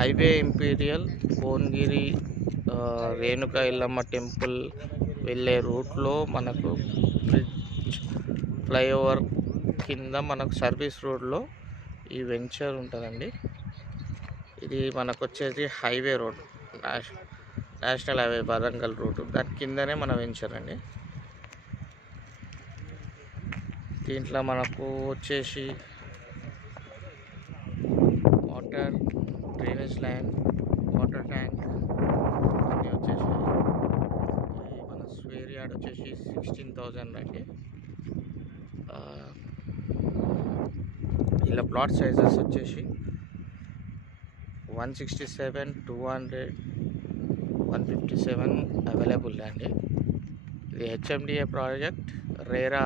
Highway imperial Bhuvanagiri Renuka Yellamma temple వెళ్ళే రూట్లో మనకు బ్రిడ్జ్ ఫ్లైఓవర్ కింద మనకు సర్వీస్ రోడ్లో ఈ వెంచర్ ఉంటుందండి. ఇది మనకు వచ్చేసి highway road, national highway Warangal route, దాని కిందనే మన వెంచర్ అండి. దీంట్లో మనకు వచ్చేసి water, drainage line, water tank అన్నీ వచ్చేసి మన స్క్వేర్ యార్డ్ వచ్చేసి 16,000 అండి. ఇలా ప్లాట్ సైజెస్ వచ్చేసి 167, 200, 157 అవైలబుల్ అండి. ఇది హెచ్ఎండిఏ ప్రాజెక్ట్, రేరా